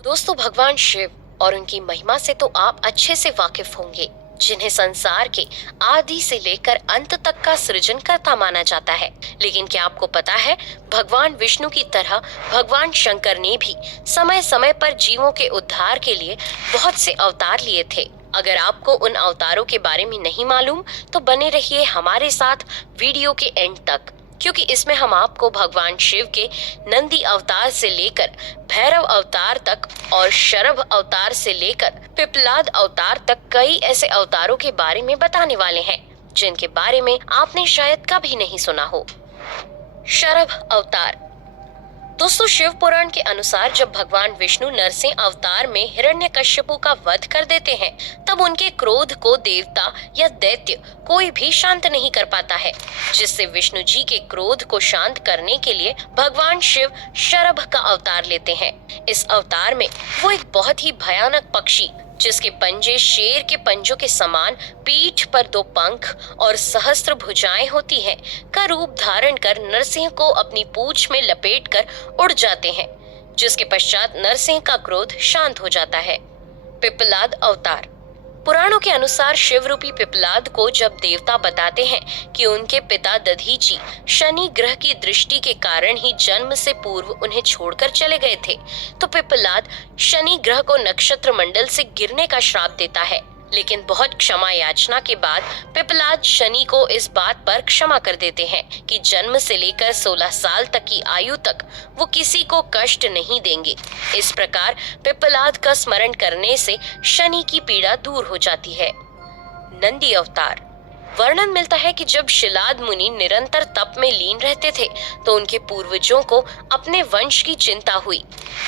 दोस्तों, भगवान शिव और उनकी महिमा से तो आप अच्छे से वाकिफ होंगे, जिन्हें संसार के आदि से लेकर अंत तक का सृजनकर्ता माना जाता है। लेकिन क्या आपको पता है, भगवान विष्णु की तरह भगवान शंकर ने भी समय समय पर जीवों के उद्धार के लिए बहुत से अवतार लिए थे। अगर आपको उन अवतारों के बारे में नहीं मालूम तो बने रहिए हमारे साथ वीडियो के एंड तक, क्योंकि इसमें हम आपको भगवान शिव के नंदी अवतार से लेकर भैरव अवतार तक और शरभ अवतार से लेकर पिपलाद अवतार तक कई ऐसे अवतारों के बारे में बताने वाले हैं जिनके बारे में आपने शायद कभी नहीं सुना हो। शरभ अवतार। दोस्तों, शिव पुराण के अनुसार जब भगवान विष्णु नरसिंह अवतार में हिरण्यकश्यपु का वध कर देते हैं, तब उनके क्रोध को देवता या दैत्य कोई भी शांत नहीं कर पाता है, जिससे विष्णु जी के क्रोध को शांत करने के लिए भगवान शिव शरभ का अवतार लेते हैं। इस अवतार में वो एक बहुत ही भयानक पक्षी, जिसके पंजे शेर के पंजों के समान, पीठ पर 2 पंख और सहस्त्र भुजाएं होती हैं, का रूप धारण कर नरसिंह को अपनी पूंछ में लपेटकर उड़ जाते हैं, जिसके पश्चात नरसिंह का क्रोध शांत हो जाता है। पिपलाद अवतार। पुराणों के अनुसार शिव रूपी पिपलाद को जब देवता बताते हैं कि उनके पिता दधीची शनि ग्रह की दृष्टि के कारण ही जन्म से पूर्व उन्हें छोड़कर चले गए थे, तो पिपलाद शनि ग्रह को नक्षत्र मंडल से गिरने का श्राप देता है। लेकिन बहुत क्षमा याचना के बाद पिपलाद शनि को इस बात पर क्षमा कर देते हैं कि जन्म से लेकर 16 साल तक की आयु तक वो किसी को कष्ट नहीं देंगे। इस प्रकार पिपलाद का स्मरण करने से शनि की पीड़ा दूर हो जाती है। नंदी अवतार। वर्णन मिलता है कि जब शिलाद मुनि निरंतर तप में लीन रहते थे, तो उनके पूर्वजों को अपने वंश की चिंता हुई,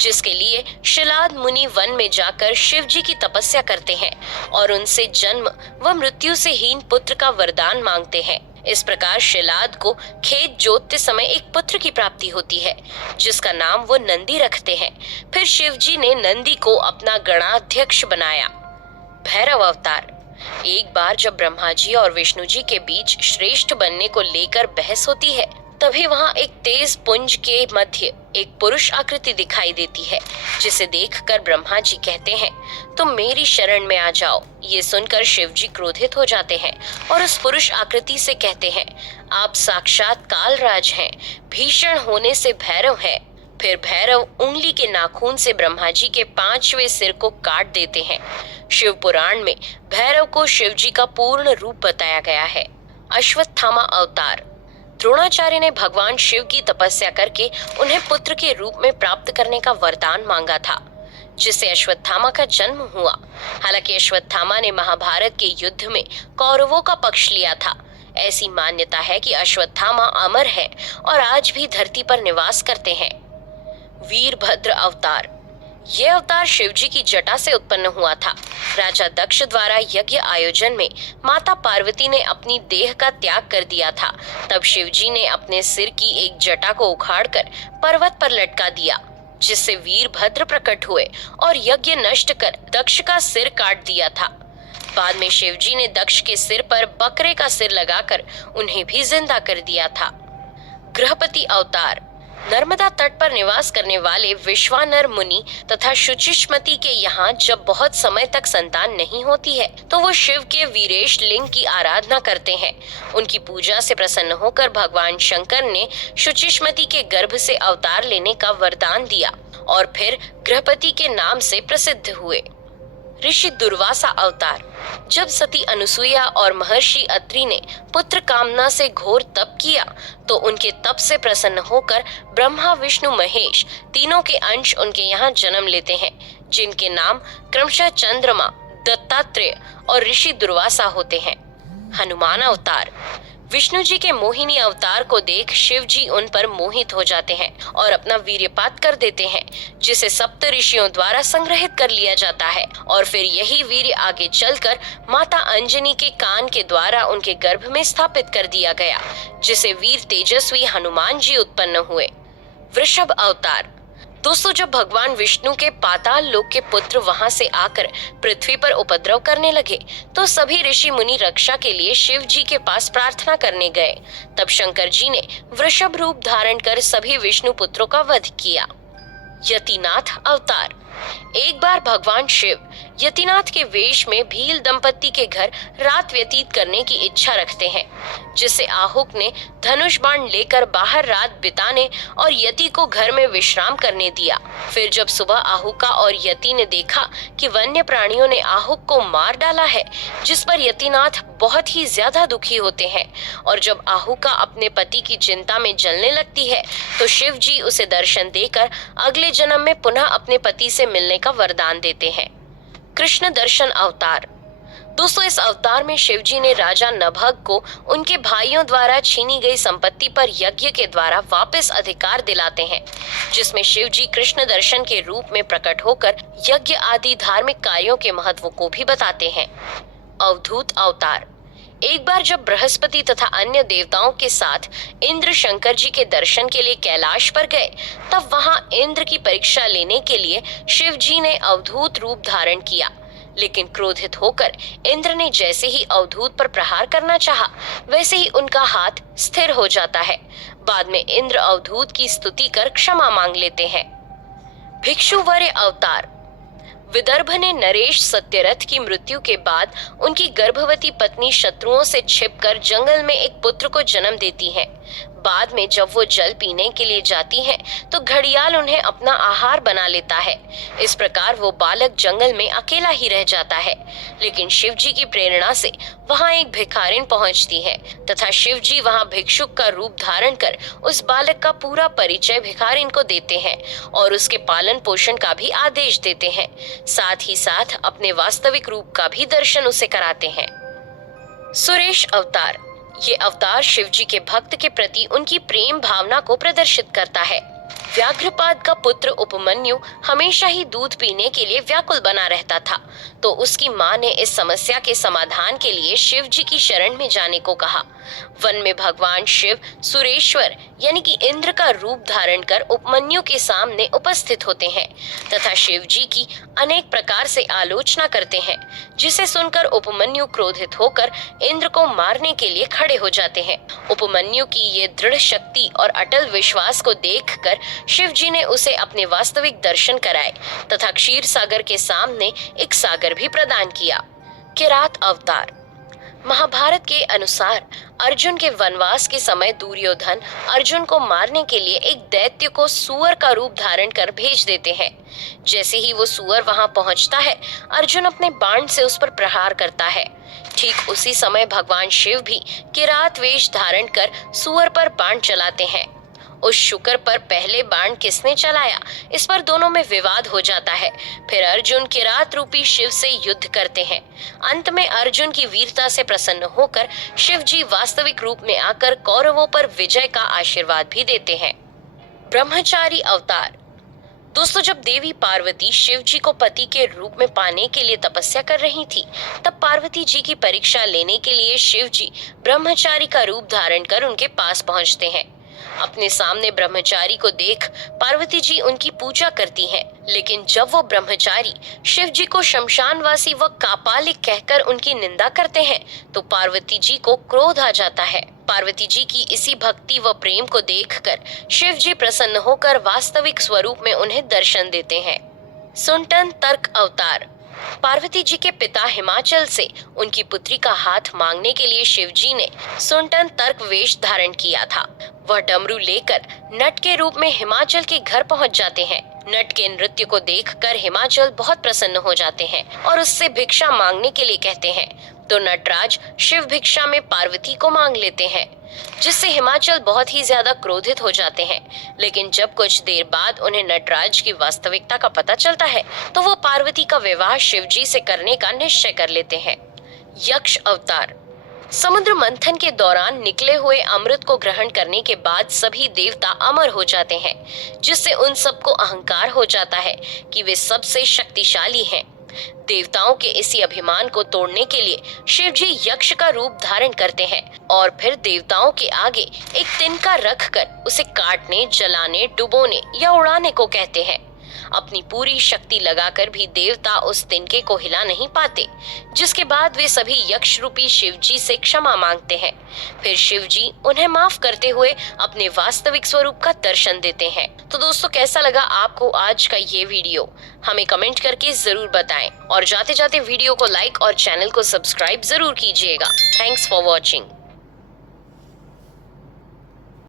जिसके लिए शिलाद मुनि वन में जाकर शिव जी की तपस्या करते हैं और उनसे जन्म व मृत्यु से हीन पुत्र का वरदान मांगते हैं। इस प्रकार शिलाद को खेत जोतते समय एक पुत्र की प्राप्ति होती है, जिसका नाम वो नंदी रखते हैं। फिर शिव जी ने नंदी को अपना गणाध्यक्ष बनाया। भैरव अवतार। एक बार जब ब्रह्मा जी और विष्णु जी के बीच श्रेष्ठ बनने को लेकर बहस होती है, तभी वहाँ एक तेज पुंज के मध्य एक पुरुष आकृति दिखाई देती है, जिसे देखकर ब्रह्मा जी कहते हैं, तुम मेरी शरण में आ जाओ। ये सुनकर शिव जी क्रोधित हो जाते हैं और उस पुरुष आकृति से कहते हैं, आप साक्षात कालराज हैं, भीषण होने से भैरव है। फिर भैरव उंगली के नाखून से ब्रह्मा जी के 5वें सिर को काट देते हैं। शिव पुराण में भैरव को शिव जी का पूर्ण रूप बताया गया है। अश्वत्थामा अवतार। द्रोणाचार्य ने भगवान शिव की तपस्या करके उन्हें पुत्र के रूप में प्राप्त करने का वरदान मांगा था, जिससे अश्वत्थामा का जन्म हुआ। हालांकि अश्वत्थामा ने महाभारत के युद्ध में कौरवों का पक्ष लिया था। ऐसी मान्यता है कि अश्वत्थामा अमर है और आज भी धरती पर निवास करते हैं। वीरभद्र अवतार। यह अवतार शिवजी की जटा से उत्पन्न हुआ था। राजा दक्ष द्वारा यज्ञ आयोजन में माता पार्वती ने अपनी देह का त्याग कर दिया था। तब शिवजी ने अपने सिर की एक जटा को उखाड़कर पर्वत पर लटका दिया, जिससे वीरभद्र प्रकट हुए और यज्ञ नष्ट कर दक्ष का सिर काट दिया था। बाद में शिवजी ने दक्ष के सिर पर बकरे का सिर लगाकर उन्हें भी जिंदा कर दिया था। गृहपति अवतार। नर्मदा तट पर निवास करने वाले विश्वानर मुनि तथा शुचिष्मति के यहाँ जब बहुत समय तक संतान नहीं होती है, तो वो शिव के वीरेश लिंग की आराधना करते हैं। उनकी पूजा से प्रसन्न होकर भगवान शंकर ने शुचिष्मति के गर्भ से अवतार लेने का वरदान दिया और फिर गृहपति के नाम से प्रसिद्ध हुए। ऋषि दुर्वासा अवतार। जब सती अनुसुईया और महर्षि अत्रि ने पुत्र कामना से घोर तप किया, तो उनके तप से प्रसन्न होकर ब्रह्मा विष्णु महेश तीनों के अंश उनके यहाँ जन्म लेते हैं, जिनके नाम क्रमशः चंद्रमा, दत्तात्रेय और ऋषि दुर्वासा होते हैं। हनुमान अवतार। विष्णु जी के मोहिनी अवतार को देख शिव जी उन पर मोहित हो जाते हैं और अपना वीर्यपात कर देते हैं, जिसे सप्त ऋषियों द्वारा संग्रहित कर लिया जाता है और फिर यही वीर्य आगे चलकर माता अंजनी के कान के द्वारा उनके गर्भ में स्थापित कर दिया गया, जिसे वीर तेजस्वी हनुमान जी उत्पन्न हुए। वृषभ अवतार। दोस्तों, जब भगवान विष्णु के पाताल लोक के पुत्र वहां से आकर पृथ्वी पर उपद्रव करने लगे, तो सभी ऋषि मुनि रक्षा के लिए शिव जी के पास प्रार्थना करने गए। तब शंकर जी ने वृषभ रूप धारण कर सभी विष्णु पुत्रों का वध किया। यतिनाथ अवतार। एक बार भगवान शिव यतिनाथ के वेश में भील दंपत्ति के घर रात व्यतीत करने की इच्छा रखते हैं, जिससे आहुक ने धनुष बाण लेकर बाहर रात बिताने और यति को घर में विश्राम करने दिया। फिर जब सुबह आहुका और यति ने देखा कि वन्य प्राणियों ने आहुक को मार डाला है, जिस पर यतिनाथ बहुत ही ज्यादा दुखी होते हैं, और जब आहुका अपने पति की चिंता में जलने लगती है तो शिव जी उसे दर्शन देकर अगले जन्म में पुनः अपने पति से मिलने का वरदान देते हैं। कृष्ण दर्शन अवतार। दोस्तों, इस अवतार में शिव जी ने राजा नभग को उनके भाइयों द्वारा छीनी गई संपत्ति पर यज्ञ के द्वारा वापस अधिकार दिलाते हैं, जिसमें शिव जी कृष्ण दर्शन के रूप में प्रकट होकर यज्ञ आदि धार्मिक कार्यों के महत्व को भी बताते हैं। अवधूत अवतार। एक बार जब बृहस्पति तथा अन्य देवताओं के साथ इंद्र शंकर जी के दर्शन के लिए कैलाश पर गए, तब वहां इंद्र की परीक्षा लेने के लिए शिव जी ने अवधूत रूप धारण किया। लेकिन क्रोधित होकर इंद्र ने जैसे ही अवधूत पर प्रहार करना चाहा, वैसे ही उनका हाथ स्थिर हो जाता है। बाद में इंद्र अवधूत की स्तुति कर क्षमा मांग लेते हैं। भिक्षुवर्य अवतार। विदर्भ ने नरेश सत्यरथ की मृत्यु के बाद उनकी गर्भवती पत्नी शत्रुओं से छिपकर जंगल में एक पुत्र को जन्म देती है। बाद में जब वो जल पीने के लिए जाती हैं, तो घड़ियाल उन्हें अपना आहार बना लेता है। इस प्रकार वो बालक जंगल में अकेला ही रह जाता है। लेकिन शिव जी की प्रेरणा से वहां एक भिखारिन पहुंचती है तथा शिव जी वहां भिक्षुक का रूप धारण कर उस बालक का पूरा परिचय भिखारिन को देते हैं और उसके पालन पोषण का भी आदेश देते हैं। साथ ही साथ अपने वास्तविक रूप का भी दर्शन उसे कराते हैं। सुरेश अवतार। ये अवतार शिव जी के भक्त के प्रति उनकी प्रेम भावना को प्रदर्शित करता है। व्याघ्रपाद का पुत्र उपमन्यु हमेशा ही दूध पीने के लिए व्याकुल बना रहता था, तो उसकी माँ ने इस समस्या के समाधान के लिए शिव जी की शरण में जाने को कहा। वन में भगवान शिव सुरेश्वर यानी कि इंद्र का रूप धारण कर उपमन्यु के सामने उपस्थित होते हैं तथा शिव जी की अनेक प्रकार से आलोचना करते हैं, जिसे सुनकर उपमन्यु क्रोधित होकर इंद्र को मारने के लिए खड़े हो जाते हैं। उपमन्यु की ये दृढ़ शक्ति और अटल विश्वास को देखकर शिव जी ने उसे अपने वास्तविक दर्शन कराए तथा क्षीर सागर के सामने एक सागर भी प्रदान किया। किरात अवतार। महाभारत के अनुसार अर्जुन के वनवास के समय दुर्योधन अर्जुन को मारने के लिए एक दैत्य को सूअर का रूप धारण कर भेज देते हैं। जैसे ही वो सूअर वहां पहुंचता है, अर्जुन अपने बाण से उस पर प्रहार करता है। ठीक उसी समय भगवान शिव भी किरात वेश धारण कर सूअर पर बाण चलाते हैं। उस शुकर पर पहले बाण किसने चलाया, इस पर दोनों में विवाद हो जाता है। फिर अर्जुन किरात रूपी शिव से युद्ध करते हैं। अंत में अर्जुन की वीरता से प्रसन्न होकर शिव जी वास्तविक रूप में आकर कौरवों पर विजय का आशीर्वाद भी देते हैं। ब्रह्मचारी अवतार। दोस्तों, जब देवी पार्वती शिव जी को पति के रूप में पाने के लिए तपस्या कर रही थी, तब पार्वती जी की परीक्षा लेने के लिए शिव जी ब्रह्मचारी का रूप धारण कर उनके पास पहुंचते हैं। अपने सामने ब्रह्मचारी को देख पार्वती जी उनकी पूजा करती हैं, लेकिन जब वो ब्रह्मचारी शिव जी को शमशानवासी व कापालिक कहकर उनकी निंदा करते हैं, तो पार्वती जी को क्रोध आ जाता है। पार्वती जी की इसी भक्ति व प्रेम को देखकर शिव जी प्रसन्न होकर वास्तविक स्वरूप में उन्हें दर्शन देते हैं। सुनटन तर्क अवतार। पार्वती जी के पिता हिमाचल से उनकी पुत्री का हाथ मांगने के लिए शिव जी ने सुनटन तर्क वेश धारण किया था। वह डमरू लेकर नट के रूप में हिमाचल के घर पहुंच जाते हैं। नट के नृत्य को देखकर हिमाचल बहुत प्रसन्न हो जाते हैं और उससे भिक्षा मांगने के लिए कहते हैं, तो नटराज शिव भिक्षा में पार्वती को मांग लेते हैं, जिससे हिमाचल बहुत ही ज्यादा क्रोधित हो जाते हैं। लेकिन जब कुछ देर बाद उन्हें नटराज की वास्तविकता का पता चलता है, तो वो पार्वती का विवाह शिव जी से करने का निश्चय कर लेते हैं। यक्ष अवतार। समुद्र मंथन के दौरान निकले हुए अमृत को ग्रहण करने के बाद सभी देवता अमर हो जाते हैं, जिससे उन सबको अहंकार हो जाता है कि वे सबसे शक्तिशाली हैं। देवताओं के इसी अभिमान को तोड़ने के लिए शिव जी यक्ष का रूप धारण करते हैं और फिर देवताओं के आगे एक तिनका रखकर उसे काटने, जलाने, डुबोने या उड़ाने को कहते हैं। अपनी पूरी शक्ति लगाकर भी देवता उस तिनके को हिला नहीं पाते, जिसके बाद वे सभी यक्ष रूपी शिव जी से क्षमा मांगते हैं। फिर शिव जी उन्हें माफ करते हुए अपने वास्तविक स्वरूप का दर्शन देते हैं। तो तो दोस्तों कैसा लगा आपको आज का ये वीडियो, हमें कमेंट करके जरूर बताएं और जाते जाते वीडियो को लाइक और चैनल को सब्सक्राइब जरूर कीजिएगा। Thanks for watching.